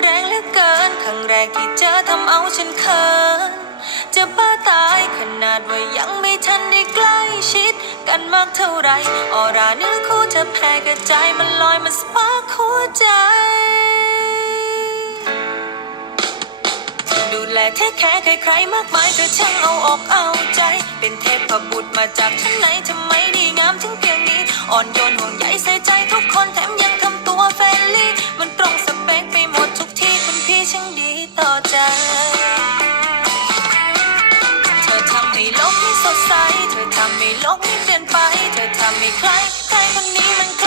แรงเหลือเกิน ครั้งแรกที่เจอทำเอาฉันเขินจะบ้าตายขนาดว่ายังไม่ทันได้ใกล้ชิด กันมากเท่าไหรออราเนื้อคู่เธอแพ้กระจายมันลอยมาสปาร์คหัวใจ ดูแลเทคแคร์ใครๆมากมายเธอช่างเอาอกเอาใจ เป็นเทพบุตรมาจากชั้นไหนทำไมดีงามถึงเพียงนี้ อ่อนโยนห่ว โลกนี้สดใส เธอทำให้โลกนี้เปลี่ยนไป เธอทำให้ใครใครคนนี้มัน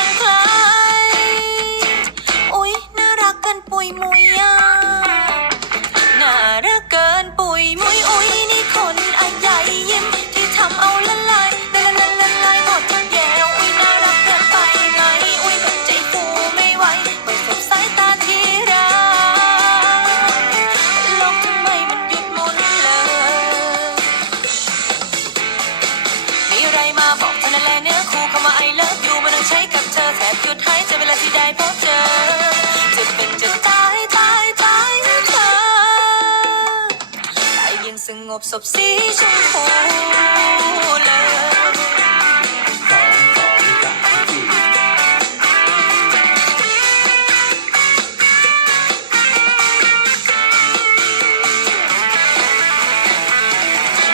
ยุดหายใจเวลาที่ได้พบเจอ จะเป็นจะตายตายตายนะเธอแต่ยังสงบศพสีชมพูเลยสองสองสามสี่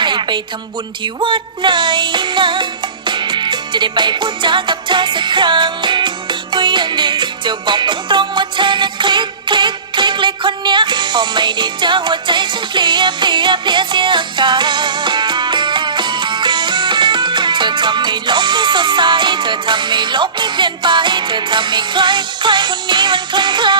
ให้ไปทำบุญที่วัดไหนนะ จะได้ไปพูดจากับเธอสักครั้ง ก็ยังดี จะบอกตรงๆว่าเธอนะคลิกคลิกคลิกเลยคนเนี้ย พอไม่ได้เจอหัวใจฉันเพลียเพลียเพลียเสียอาการเธอทำให้โลกนี้สดใส เธอทำให้โลกนี้เปลี่ยนไป เธอทำให้ใครใครคนนี้มันคลั่งคล้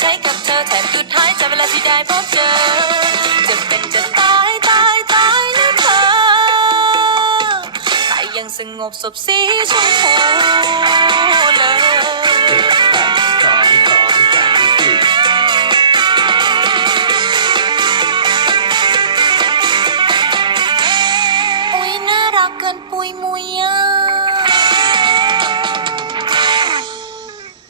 ใช้กับเธอแถมสุดท้ายจะเวลาที่ได้พบเจอ จะเป็นจะตายตายตายนะเธอแต่ยังสงบสบสีชมพูเลยอุ้ยน่ารักเกินปุยมุย